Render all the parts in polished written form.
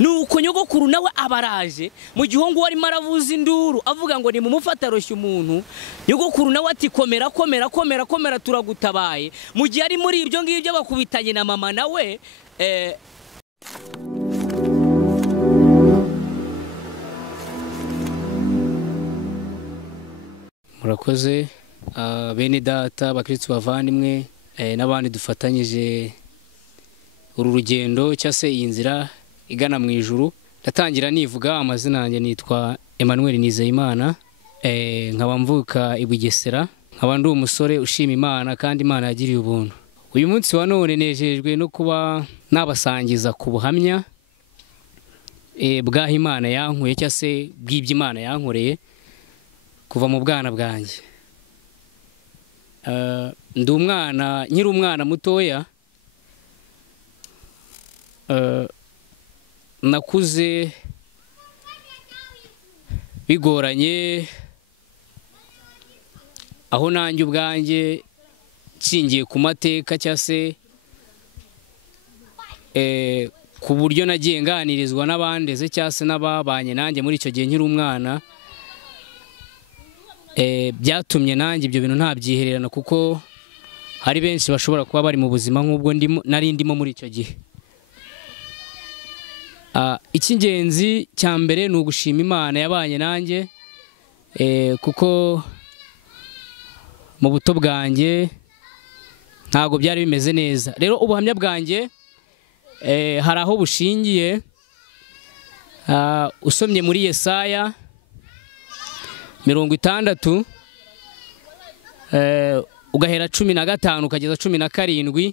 nuko nyogokuru nawe abaraje mu gihongo wari maravuza induru avuga ngo ni mu mufataroshye umuntu nyogokuru nawe ati komera komera komera komera turagutabaye mu gihe ari muri ibyo ngibyo bakubitanye na mama nawe murakoze bene data bakristo bavandimwe n'abandi dufatanyije uru rugendo cyase iyi nzira igana mu ijuru. Ndatangira nivuga amazina yanjye nitwa Emmanuel Nizeyimana, nkaba mvuka i Bugesera, nkaba ndi umusore ushima Imana kandi Imana yagiriye ubuntu. Uyu munsi wa none nejejwe no kuba nabasangiza ku buhamya bwaho Imana yankuye cyase bw'ibyo Imana yankoreye kuva mu bwana bwanjye. Ndi umwana, nkiri umwana mutoya, nakuze bigoranye, aho nanjye ubwanjye nshingiye ku mateka cyase ku buryo nagiye nganirizwa n'abandeze cyase n'ababanye nanjye muri icyo gihe nkiri umwana, byatumye nanjye ibyo bintu ntabyihererana kuko hari benshi bashobora kuba bari mu buzima nk'ubwo nari ndimo muri icyo gihe. Icy'ingenzi cya mbere ni ugushima Imana yabanye nanjye, kuko mu buto bwanjye ntabwo byari bimeze neza. Rero ubuhamya bwanjye hari aho bushingiye, usomye muri Yesaya 60 ugahera 15 ukageza 17,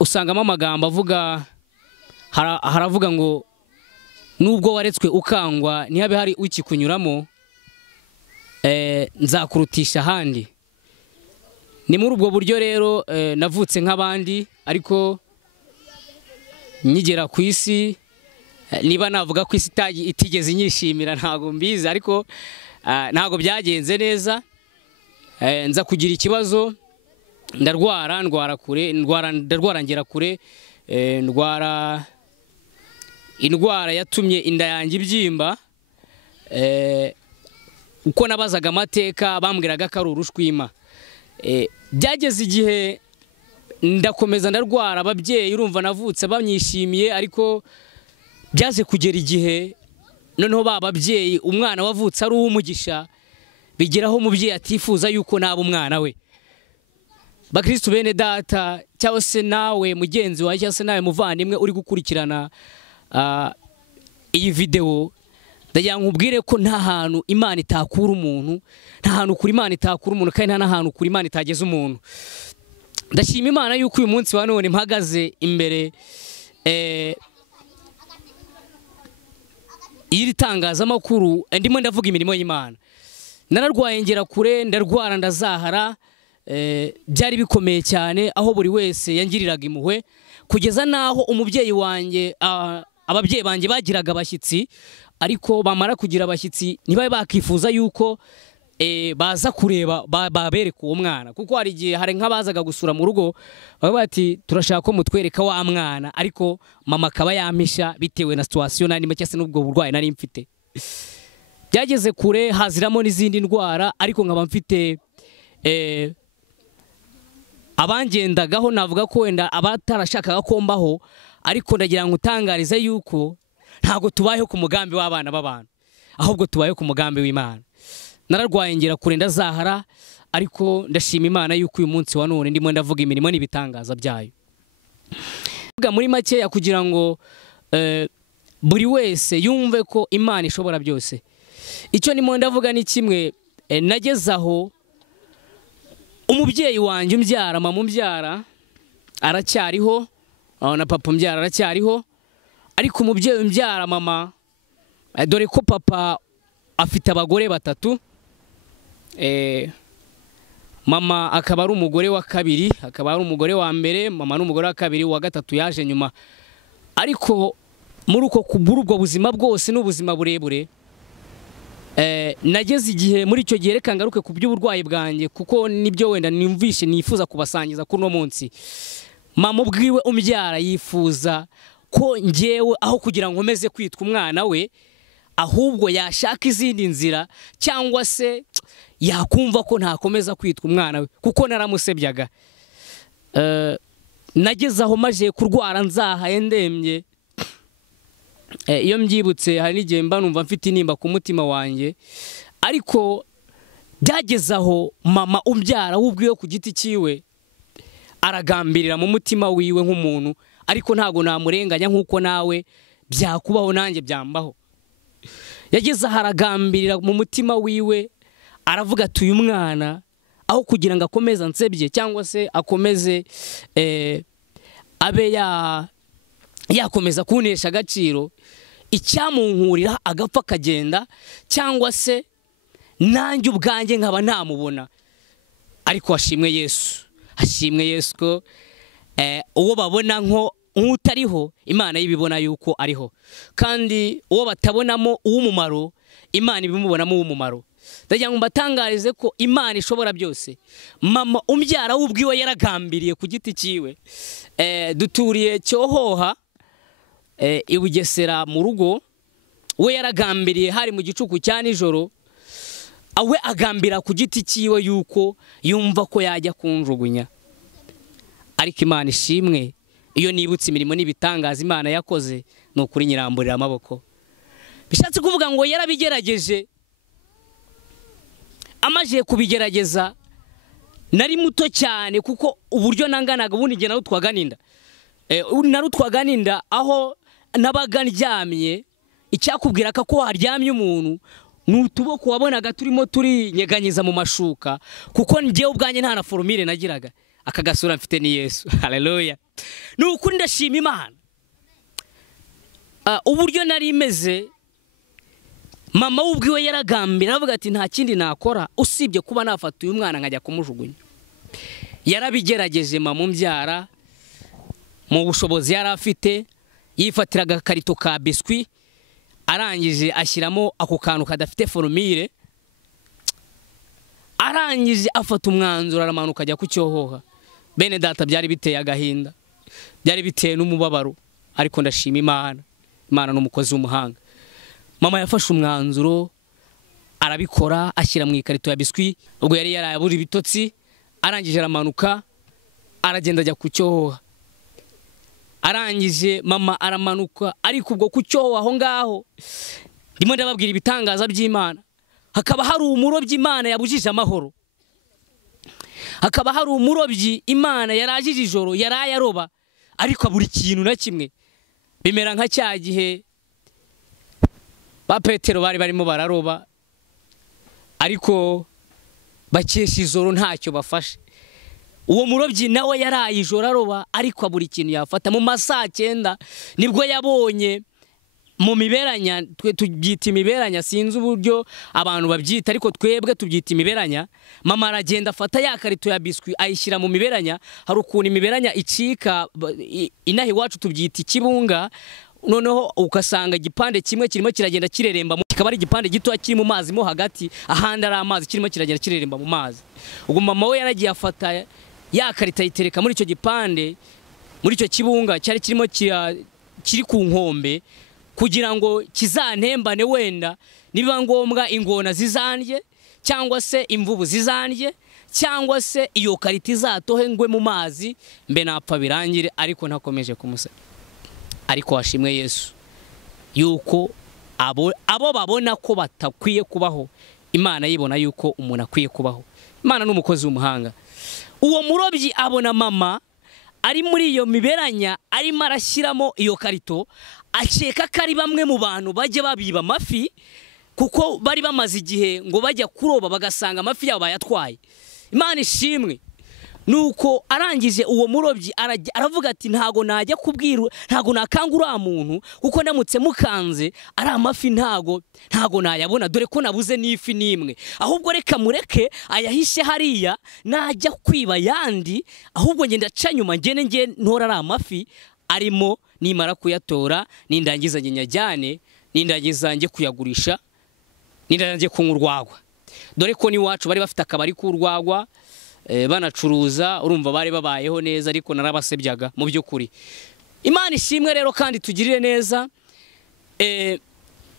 usangamo amagambo avuga, haravuga ngo nubwo waretswe ukangwa ntihabe hari ukikunyuramo, nzakurutisha ahandi. Ni muri ubwo buryo rero navutse nk'abandi, ariko nkigera ku isi, niba navuga ko isi itigeze inyishimira ntago mbizi, ariko ntago byagenze neza. Nza kugira ikibazo, ndarwara ngera kure, ndwara indwara yatumye inda yanjye ibyimba. Uko nabazaga amateka bambwiraga ko ari urushwima. Byageze igihe ndakomeza ndarwara, ababyeyi urumva navutse banyishimiye, ariko byaje kugera igihe noneho bababyeyi umwana wavutse ari uw'umugisha, bigeraho umubyeyi atifuza yuko naba umwana we. Bakristo bene data, cyangwa se nawe mugenzi wawe cyangwa se nawe muvandimwe uri gukurikirana iyi video, ndagira nkubwire ko nta hantu Imana itakura umuntu, nta hantu kuri Imana itakura umuntu, kandi nta hantu kuri Imana itageze umuntu. Ndashima Imana yuko uyu munsi wa none mpagaze imbere y'iri tangazamakuru ndimo ndavuga imirimo y'Imana. Nararwaye ngera kure, ndarwara ndazahara, byari bikomeye cyane, aho buri wese yangiriraga impuhwe, kugeza naho umubyeyi wanjye, ababyeyi banjye bagiraga abashyitsi, ariko bamara kugira abashyitsi ntibabe bakifuza yuko baza kureba babereka uwo mwana, kuko hari igihe hari nk'abazaga gusura mu rugo baba bati turashaka ko mutwereka wa mwana, ariko mama akaba yampisha bitewe na situation nari make cyase n'ubwo burwayi nari mfite. Byageze kure, haziramo n'izindi ndwara, ariko nkaba mfite abangendagaho, navuga ko wenda abatarashakaga ko mbaho, ariko ndagira ngo utangarize yuko ntago tubayeho ku mugambi w'abana b'abantu, ahubwo tubayeho ku mugambi w'Imana. Nararwaye ngera kure ndazahara, ariko ndashima Imana yuko uyu munsi wa none ndimo ndavuga imirimo n'ibitangaza byayo. Muri make kugira ngo buri wese yumve ko Imana ishobora byose. Icyo nimo ndavuga ni kimwe, nagezaho umubyeyi wanjye umbyara, mama umbyara aracyariho, na papa umbyara aracyariho, ariko umubyeyi umbyara mama, dore ko papa afite abagore batatu, mama akaba ari umugore wa kabiri, akaba ari umugore wa mbere, mama n'umugore wa kabiri, wa gatatu yaje nyuma. Ariko muri ubwo buzima bwose n'ubuzima burebure, nageze igihe muri icyo gihe, reka ngaruke ku by'uburwayi bwanjye kuko nibyo wenda nimvishe nifuza kubasangiza kuri no munsi. mama ubwiwe umbyara yifuza ko njyewe aho kugira ngo nkomeze kwitwa umwana we, ahubwo yashaka izindi nzira, cyangwa se yakumva ko ntakomeza kwitwa umwana we kuko naramusebyaga. Nageze aho maje kurwara nzahaye ndemye. Iyo mbyibutse hari n'igihe mba numva mfite intimba ku mutima wanjye, ariko byageze aho mama umbyara w'ubwiwe ku giti cyiwe aragambirira mu mutima wiwe nk'umuntu, ariko ntago namurenganya nk'uko nawe byakubaho nanjye byambaho. Yageze aho aragambirira mu mutima wiwe, aravuga ati uyu mwana aho kugira ngo akomeze ansebye cyangwa se akomeze abe yakomeza kunesha agaciro, icyamunkurira agapfa akagenda, cyangwa se nanjye ubwanjye nkaba namubona. Ariko hashimwe Yesu, hashimwe Yesu ko uwo babona nk'utariho Imana y'ibibona yuko ariho, kandi uwo batabonamo uw'umumaro Imana ibimubonamo uw'umumaro. Ndagira ngo mbatangarize ko Imana ishobora byose. Mama umbyara w'ubwiwe yaragambiriye ku giti cyiwe. Duturiye Cyohoha i Bugesera mu rugo, we yaragambiriye hari mu gicuku cya nijoro, awe agambira ku giti cyiwe yuko yumva ko yajya kunjugunya. Ariko Imana ishimwe, iyo nibutse imirimo n'ibitangaza Imana yakoze, ni ukuri nyiramburira amaboko. Bishatse kuvuga ngo yarabigerageje. Amaje kubigerageza nari muto cyane, kuko uburyo nanganaga ubundi nge narutwaga n'inda. Narutwaga n'inda aho nabaga ndyamye, icyakubwira ko haryamye umuntu n'utuboko wabonaga turimo turinyeganyiza mu mashuka, kuko njyewe ubwanjye nta na formule nagiraga. Akagasura mfite ni Yesu. Haleluya. Ni ukuri ndashima Imana. Uburyo nari imeze, mama w'ubwiwe yaragambira avuga ati nta kindi nakora usibye kuba nafata uyu mwana nkajya kumujugunya. Yarabigerageje mama umbyara mu bushobozi yari afite, yifatiraga akarito ka biswi, arangije ashyiramo ako kantu kadafite formule, arangije afata umwanzuro aramanuka ajya ku Cyohoha. Bene data byari biteye agahinda, byari biteye n'umubabaro, ariko ndashima Imana. Imana n'umukozi w'umuhanga. Mama yafashe umwanzuro arabikora, ashyira mu ikarito ya biswi, ubwo yari yarabura ibitotsi, arangije aramanuka aragenda ajya ku Cyohoha. Arangije mama aramanuka, ariko ubwo ku Cyohoha aho ngaho ndimo ndababwira ibitangaza by'Imana. Hakaba hari umurobyi Imana yabujije amahoro, hakaba hari umurobyi Imana yarajije ijoro yaraye aroba, ariko buri kintu na kimwe. Bimera nka cya gihe ba Petero bari barimo bararoba, ariko bakesha ijoro ntacyo bafashe. Uwo murobyi nawe yaraye ijoro aroba, ariko buri kintu yafata. Mu masaa 9 nibwo yabonye mu miberanya, twe tubyita imiberanya, sinzi uburyo abantu babyita, ariko twebwe tubyita imiberanya. Mama aragenda afata ya karito ya biswi ayishyira mu miberanya. Hari ukuntu imiberanya icika, inaha iwacu tubyita ikibunga, noneho ukasanga igipande kimwe kirimo kiragenda kireremba, kikaba ari igipande gito kiri mu mazi mo hagati, ahandi ari amazi kirimo kiragenda kireremba mu mazi. Ubwo mama we yaragiye afata ya karita ayitereka muri icyo gipande, muri icyo kibunga cyari kirimo kiri ku nkombe, kugira ngo kizantembane, wenda niba ngombwa ingona zizandye, cyangwa se imvubu zizandye, cyangwa se iyo karita izatohe ngwe mu mazi, mbe napfa birangire. Ariko ntakomeje kumusaba. Ariko hashimwe Yesu yuko abo babona ko batakwiye kubaho, Imana yibona yuko umuntu akwiye kubaho. Imana n'umukozi w'umuhanga. Uwo murobyi abona mama ari muri iyo miberanya, arimo arashyiramo iyo karito, akeka ko ari bamwe mu bantu bajya babiba amafi, kuko bari bamaze igihe ngo bajya kuroba bagasanga amafi yabo bayatwaye. Imana ishimwe. Nuko arangije uwo murobyi aravuga ati ntago najya kubwira, ntago nakangura muntu, kuko ndamutse mukanze ari amafi ntago nayabona, dore ko nabuze n'ifi nimwe. Ahubwo reka mureke ayahishe hariya, najya kwiba yandi, ahubwo ngenda ca nyuma nge ntora ari amafi arimo, nimara kuyatora nindangiza nyajyane, nindangiza nge kuyagurisha, nindangiza kunywa urwagwa. Dore ko ni wacu bari bafite akabari k'urwagwa, banacuruza, urumva bari babayeho neza ariko narabasebyaga mu by'ukuri. Imana ishimwe rero kandi tugirire neza.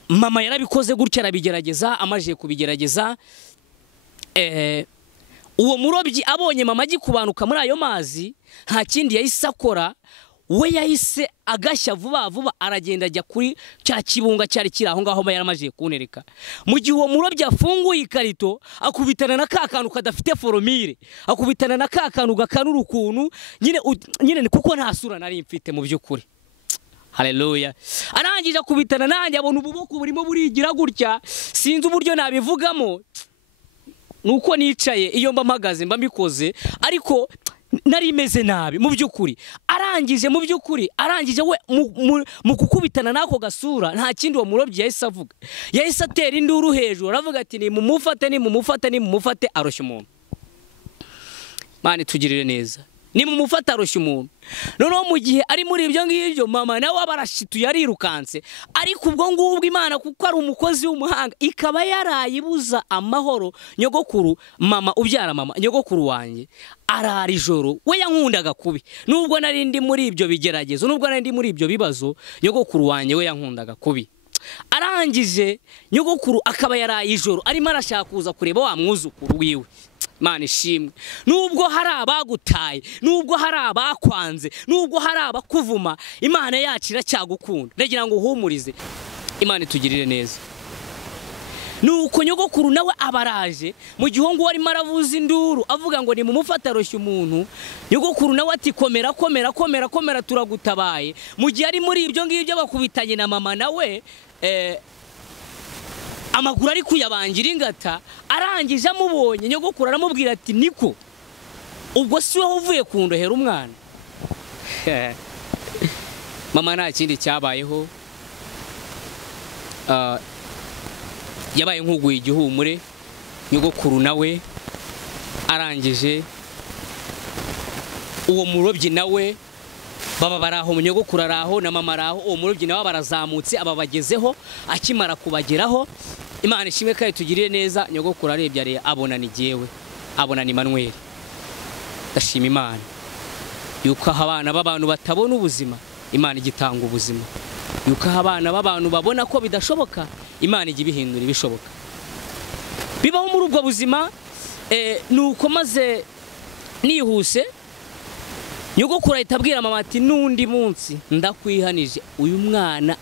Mama yarabikoze gutya arabigerageza, amaje kubigerageza uwo murobyi abonye mama agikubanuka muri ayo mazi, nta kindi yahise akora, we yahise agashya vuba vuba aragenda ajya kuri cya kibunga cyari kiri aho ngaho yaramaje kunereka. Mu gihe uwo murobyi afunguye ikarito akubitana na ka kantu kadafite foromire, akubitana na ka kantu gakanura ukuntu nyine kuko nta sura nari mfite mu by'ukuri. Haleluya. Arangije akubitana nanjye abona ububoko burimo burigira gutya, sinzi uburyo nabivugamo, nuko nicaye iyo mba mpagaze mba mbikoze, ariko nari meze nabi mu by'ukuri. Arangije mu by'ukuri, arangije we mu kukubitana nako gasura, nta kindi uwo murobyi yahise avuga, yahise atera induru hejuru aravuga ati ni mumufate aroshya umuntu. Mani tugirire neza, ni mumufate aroshya umuntu. Noneho mu gihe ari muri ibyo ngibyo, mama nawe abarashituye arirukanse, ariko ubwo ngubwo Imana kuko ari umukozi w'umuhanga ikaba yarayibuza amahoro nyogokuru, mama ubyara mama nyogokuru wanjye arara ijoro. We yankundaga kubi, nubwo nari ndi muri ibyo bigeragezo, nubwo nari ndi muri ibyo bibazo, nyogokuru wanjye we yankundaga kubi. Arangije nyogokuru akaba yaraye ijoro arimo arashaka kuza kureba wa mwuzukuru wiwe. Imana ishimwe. Nubwo hari abagutaye, nubwo hari abakwanze, nubwo hari abakuvuma, Imana yacu iracyagukunda. Ndagira ngo uhumurize, Imana itugirire neza. Nuko nyogokuru nawe abaraje, mu gihe ngo arimo aravuza induru avuga ngo ni mumufate aroshya umuntu, nyogokuru nawe ati komera turagutabaye. Mu gihe ari muri ibyo ngibyo bakubitanye na mama nawe amaguru ari kuyabangira ingata. Arangije amubonye nyogokuru aramubwira ati niko ubwo si wowe uvuye kundohera umwana. Mama nta kindi cyabayeho, yabaye nk'uguye igihumure. Nyogokuru nawe arangije uwo murobyi nawe baba baraho, nyogokuru araho na mama araho, uwo murobyi nawe barazamutse ababagezeho. Akimara kubageraho, Imana ishimwe kandi tugirire neza, nyogokuru arebye abona ni jyewe, abona ni Manuel. Ndashima Imana yuko abana b'abantu batabona ubuzima, Imana igitanga ubuzima. Yuko abana b'abantu babona ko bidashoboka, Imana ijya ibihindura ibishoboka. Bibaho muri ubwo buzima. Nuko maze nihuse, nyogokuru ahita abwira mama ati n'undi munsi ndakwihanije uyu mwana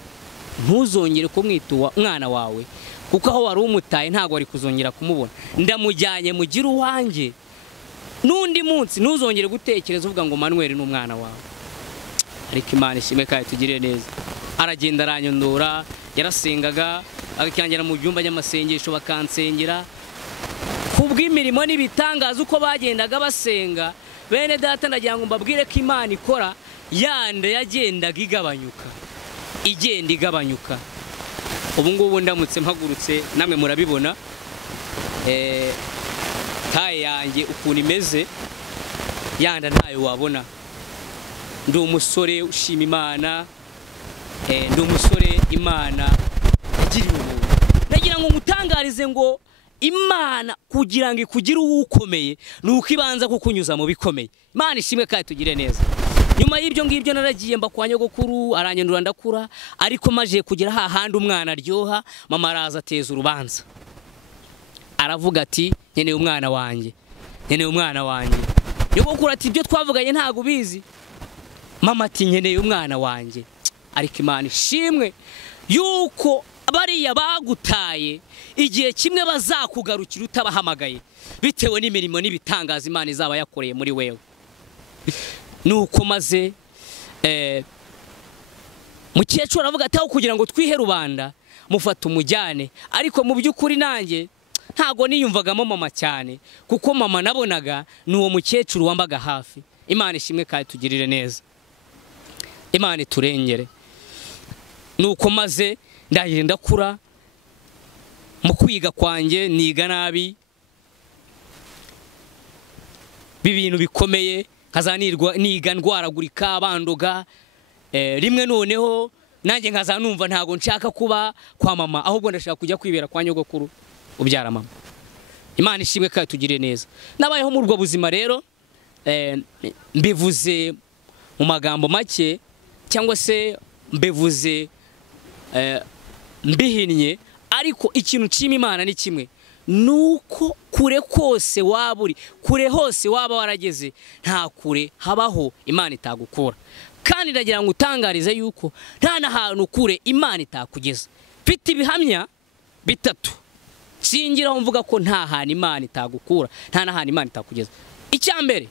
ntuzongere kumwita mwana wawe, kuko aho wari umutaye ntago wari kuzongera kumubona. Ndamujyanye mugira uwanjye, n'undi munsi ntuzongere gutekereza uvuga ngo Manuel ni umwana wawe. Ariko Imana ishimwe kandi tugirire neza. Aragenda aranyondora, yarasengaga agakangira mu byumba by'amasengesho bakansengera. Kubw'imirimo n'ibitangaza uko bagendaga basenga, bene data ndagira ngo mbabwire ko Imana ikora, yanda yagendaga igabanyuka. Ubu ngubu ndamutse mpagurutse namwe murabibona, taye yanjye ukuntu imeze, yanda ntayo wabona. Ndi umusore ushima Imana, ndi umusore Imana yagiriye ubuntu. Ndagira ngo ngutangarize ngo Imana kugira ngo ikugire uwukomeye nuko ibanza kukunyuza mu bikomeye. Imana ishimwe kandi tugire neza. Nyuma y'ibyo ngibyo naragiye mba kwa nyogokuru, aranyendura ndakura, ariko maje kugira hahandi umwana aryoha, mama araza ateza urubanza. Aravuga ati nkeneye umwana wanjye, nyogokuru ati ibyo twavuganye ntago ubizi. Mama ati nkeneye umwana wanjye. Ariko Imana ishimwe yuko bariya bagutaye igihe kimwe bazakugarukira utabahamagaye, bitewe n'imirimo n'ibitangaza Imana izaba yakoreye muri wewe. Nuko maze mukecuru aravuga ati aho kugira ngo twihe rubanda mufata umujyane. Ariko mu by'ukuri nanjye ntago niyumvagamo mama cyane, kuko mama nabonaga ni uwo mukecuru wambaga hafi. Imana ishimwe kandi tugirire neza, Imana iturengere. Nuko maze ndagenda ndakura, mu kwiga kwanjye niga nabi, bibintu bikomeye, nkazanirwa niga ndwaragurika bandoga. Rimwe noneho nanjye nkazanumva ntago nshaka kuba kwa mama, ahubwo ndashaka kujya kwibera kwa nyogokuru ubyara mama. Imana ishimwe kandi tugire neza. Nabayeho muri ubwo buzima rero mbivuze mu magambo make cyangwa se mbivuze mbihinnye, ariko ikintu nshima Imana ni kimwe, nuko kure kose waba uri, kure hose waba warageze, nta kure habaho Imana itagukura. Kandi ndagira ngo utangarize yuko nta nahantu kure Imana itakugeza. Mfite ibihamya bitatu singiraho mvuga ko nta hantu Imana itagukura, nta nahantu Imana itakugeza. Icyambere,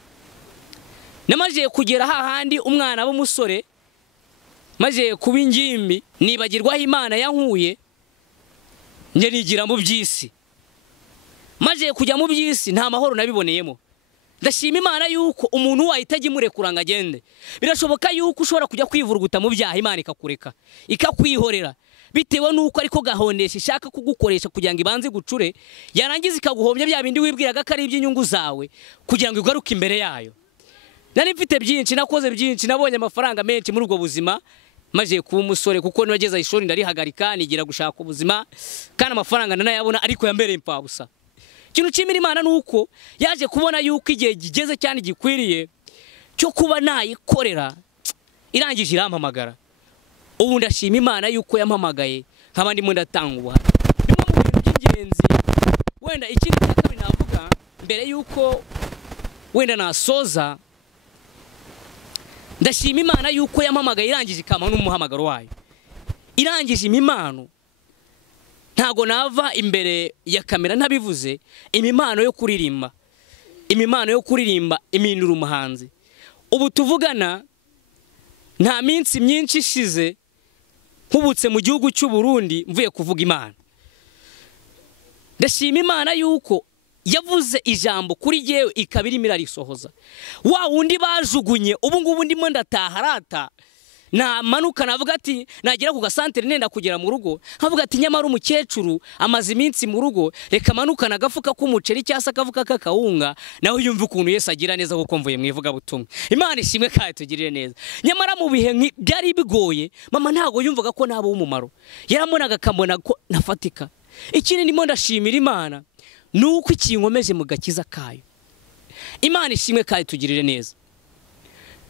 namaje kugera hahandi umwana w'umusore maje kuba ingimbi, nibagirwaho Imana yankuye nje nigira mu by'isi. Maje kujya mu by'isi nta mahoro nabiboneyemo. Ndashima Imana yuko umuntu wahitaje murekura ngo agende. Birashoboka yuko ushobora kujya kwivuruguta mu byaha Imana ikakureka ikakwihorera, bitewe nuko ariko gahondesha ishaka kugukoresha kugira ngo ibanze gucure, yarangiza ikaguhombya bya bindi wibwiraga ko ari iby'inyungu zawe kugira ngo igaruke imbere yayo. Nari mfite byinshi, nakoze byinshi, nabonye amafaranga menshi muri ubwo buzima maje kuba umusore, kuko nibageza ishuri ndarihagarika nigira gushaka ubuzima, kandi amafaranga nanayabona ariko yambereye impfabusa. Ikintu nshimira Imana nuko yaje kubona yuko igihe gigeze cyane gikwiriye cyo kuba nayikorera, irangije irampamagara. Ubu ndashima Imana yuko yampamagaye nkaba ndimo ndatanga ubuhamya. Bimwe mu bintu by'ingenzi, wenda ikindi cya kabiri navuga mbere yuko wenda nasoza, ndashima Imana yuko yampamagaye irangije ikama n'umuhamagaro wayo, irangije imimano. Ntago nava imbere ya kamera ntabivuze, imimano yo kuririmba, imimano yo kuririmba imindura umuhanzi. Ubu tuvugana nta minsi myinshi ishize nkubutse mu gihugu cy'u Burundi mvuye kuvuga Imana. Ndashima Imana yuko yavuze ijambo kuri jewe ikabiri mirarisohoza. Wa wundi bajugunye ubu ngubu ndimo ndataharata, na manuka navuga ati nagera ku gasantere nenda kugera mu rugo, nkavuga ati nyamara umukecuru amaze iminsi mu rugo, reka manuka nagafuka k'umuceri cyasa akavuka kakawunga, naho yumva ukuntu Yesu agira neza kuko mvuye mu ivuga butumwa. Imana ishimwe kandi tugirire neza. Nyamara mu bihe byari bigoye, mama ntago yumvaga ko nabo umumaro, yaramonaga akambona ko nafatika. Ikindi ndimo ndashimira Imana nuko ikinkomeje mu gakiza kayo. Imana ishimwe kandi tugirire neza.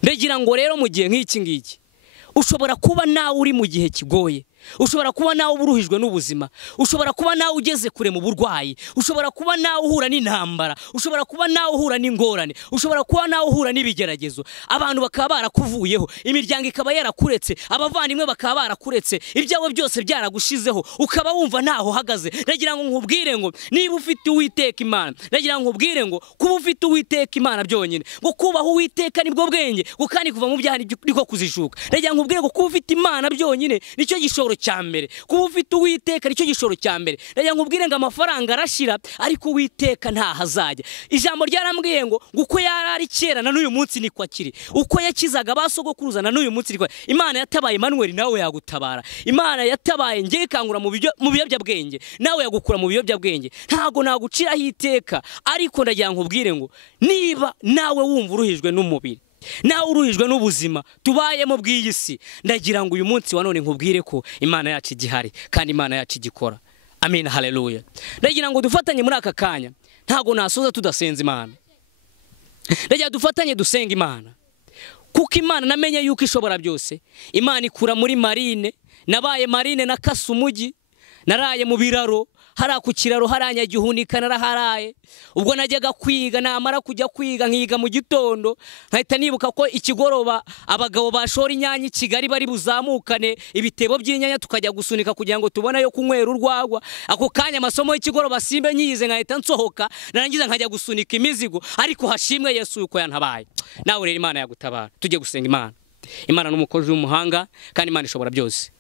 Ndagira ngo rero mu gihe nk'iki ngiki, ushobora kuba nawe uri mu gihe kigoye, ushobora kuba nawe uruhijwe n'ubuzima, ushobora kuba nawe ugeze kure mu burwayi, ushobora kuba nawe uhura n'intambara, ushobora kuba nawe uhura n'ingorane, ushobora kuba nawe uhura n'ibigeragezo, abantu bakaba barakuvuyeho, imiryango ikaba yarakuretse, abavandimwe bakaba barakuretse, ibyawe byose byaragushizeho, ukaba wumva ntaho uhagaze. Ndagira ngo nkubwire ngo niba ufite Uwiteka Imana, ndagira ngo nkubwire ngo kuba ufite Uwiteka Imana byonyine, ngo kubaho Uwiteka nibwo bwenge, ngo kandi kuva mu byaha niko kuzishuka. Ndagira ngo nkubwire ngo kuba ufite Imana byonyine nicyo gishoro cyambere, kuba ufite Uwiteka nicyo gishoro cyambere. Ndagira ngo nkubwire ngo amafaranga arashira ariko Uwiteka nta hazajya. Ijambo ryarambwiye ngo uko yarari kera na n'uyu munsi niko akiri, uko yakizaga basogokuruza na n'uyu munsi niko. Imana yatabaye Emmanuel nawe yagutabara, Imana yatabaye ngiye kangura mu biyobyabwenge nawe yagukura mu biyobyabwenge. Ntago naguciraho iteka, ariko ndagira ngo nkubwire ngo niba nawe wumva uruhijwe n'umubiri, nawe uruhijwe n'ubuzima tubayemo bw'iyi si, ndagira ngo uyu munsi wa none nkubwire ko Imana yacu igihari kandi Imana yacu igikora. Amen, haleluya. Ndagira ngo dufatanye muri aka kanya, ntago nasoza tudasenza Imana. Ndagira dufatanye dusenga Imana, kuko Imana namenye yuko ishobora byose. Imana ikura muri marine, nabaye marine na kasumugi, naraye mu biraro, hara ku kiraro haranyagihunika naraharaye. Ubwo najyaga kwiga, namara kujya kwiga nkiga mu gitondo, nkahita nibuka ko ikigoroba abagabo bashora inyanya Kigali bari buzamukane ibitebo by'inyanya tukajya gusunika kugira ngo tubone yo kunywera urwagwa. Ako kanya amasomo y'ikigoroba simbe nyize, nkahita nsohoka narangiza nkajya gusunika imizigo, ariko hashimwe Yesu yuko yantabaye. Nawe rero Imana yagutabara. Tujye gusenga Imana. Imana n'umukozi w'umuhanga kandi Imana ishobora byose.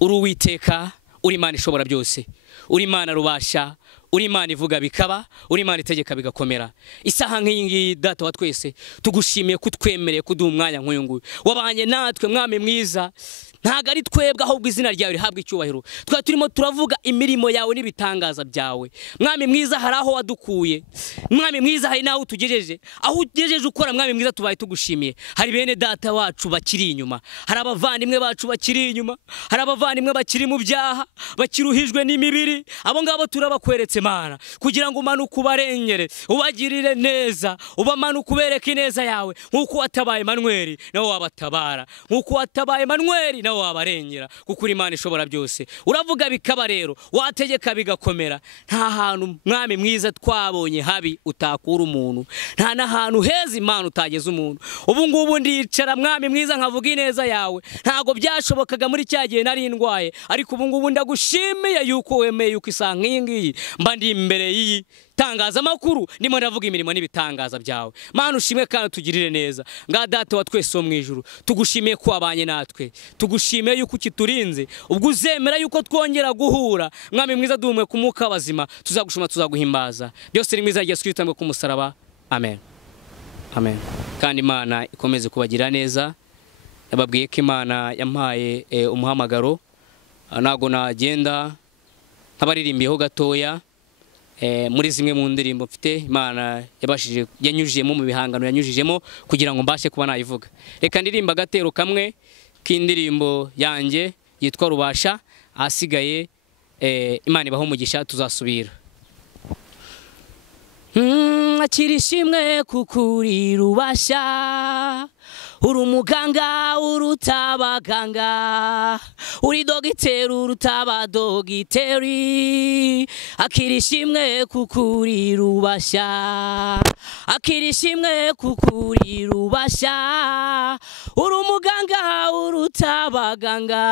Uri Uwiteka, uri Imana ishobora byose, uri Imana rubasha, uri Imana ivuga bikaba, uri Imana itegeka bigakomera. Isaha nk'iyi ngiyi Data wa twese tugushimiye kutwemereye kuduha umwanya nk'uyu nguyu, wabanye natwe Mwami mwiza. Ntago ari twebwe ahubwo izina ryawe rihabwa icyubahiro. Twa turimo turavuga imirimo yawe n'ibitangaza byawe. Mwami mwiza, hari aho wadukuye, Mwami mwiza hari naho tugejeje, aho ugejeje ukora Mwami mwiza tubaye tugushimiye. Hari bene Data wacu bakiri inyuma, hari abavandimwe bacu bakiri inyuma, hari abavandimwe bakiri mu byaha, bakiruhijwe n'imibi bibiri abo ngabo turabakweretse Mana kugira ngo umanuke ubarengere ubagirire neza ubamanuke ubereke ineza yawe nkuko watabaye Emmanuel nawe wabatabara nkuko watabaye Emmanuel nawe wabarengera kuko uri Imana ishobora byose uravuga bikaba rero wategeka bigakomera nta hantu mwami mwiza twabonye habi utakura umuntu nta nahantu heza Imana utageze umuntu ubu ngubu ndicara mwami mwiza nkavuga ineza yawe ntago byashobokaga muri cyagiye nari ndwaye ariko ubu ngubu ndagushimiye yuko wemeye yuko isanka iyi ngiyi mba ndi imbere y'iyi tangaza makuru ndimo ndavuga imirimo n'ibitangaza byawe Mana ushimwe kandi tugirire neza nga data wa twese wo mu ijuru tugushimiye ko wabanye natwe tugushimiye yuko ukiturinze ubwo uzemera yuko twongera guhura mwami mwiza duhumwe ku mwuka w'abazima tuzagushima tuzaguhimbaza byose ni mwiza Yesu Kristo ku musaraba amen amen kandi Imana ikomeze kubagira neza nababwiye ko Imana yampaye umuhamagaro nago nagenda nkabaririmbiyeho gatoya muri zimwe mu ndirimbo mfite Imana yabashije yanyujijemo mu bihangano yanyujijemo kugira ngo mbashe kuba nayivuga reka ndirimba gatero kamwe k'indirimbo yanjye yitwa Rubasha ahasigaye Imana ibaho umugisha tuzasubira akirishimwe kukuri Rubasha uri umuganga urutabaganga uri dogiteri urutabadogiteri akirishimwe kukuri Rubasha akirishimwe kukuri Rubasha uri umuganga urutabaganga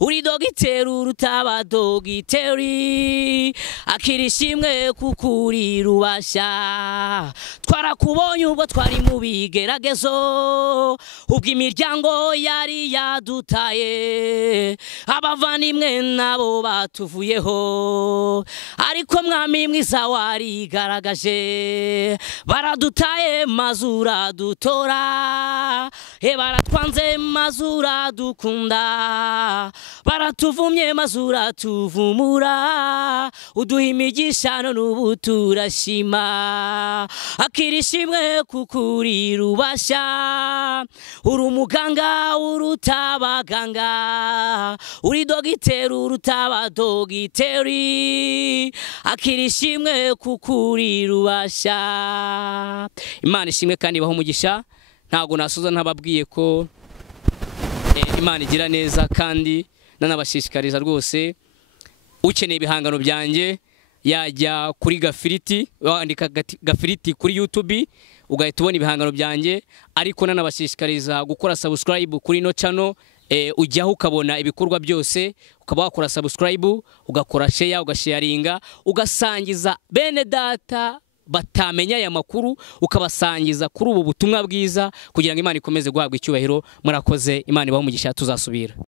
uri dogiteri urutabadogiteri akirishimwe kukuri Rubasha twarakubonye ubwo twari mu bigeragezo ubwo imiryango yari yadutaye abavandimwe nabo batuvuyeho ariko mwami mwiza warigaragaje baradutaye mazura dutora baratwanze mazura dukunda baratuvumye mazura tuvumura uduha imigisha n'ubu turashima akirishimwe kukuri Rubasha uri umuganga urutabaganga uri dogiteri urutabadogiteri akirishimwe kukuri Rubasha Imana ishimwe kandi ibaho umugisha ntago nasoza ntababwiye ko Imana igira neza kandi nanabashishikariza rwose ukeneye ibihangano byanjye yajya kuri Gafiriti wandika Gafiriti kuri YouTube ugahita ubona ibihangano byanjye ariko nanabashishikariza gukora subscribe kuri no channel ujyaho ukabona ibikorwa byose ukaba wakora subscribe ugakora share ugasharinga ugasangiza bene data batamenya aya makuru ukabasangiza kuri ubu butumwa bwiza kugira ngo Imana ikomeze guhabwa icyubahiro murakoze Imana ibaho umugisha tuzasubira.